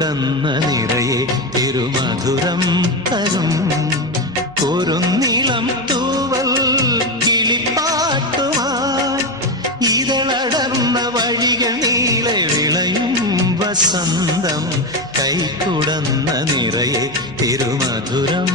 കൈക്കുടന്ന നിറയെ തിരുമധുരം തരും കുറുനിളം തൂവൽ കിളിപ്പാട്ടുമായി ഇതളടർന്ന വഴികൾ നീളെ വിളയും വസന്തം കൈക്കുടന്ന നിറയെ തിരുമധുരം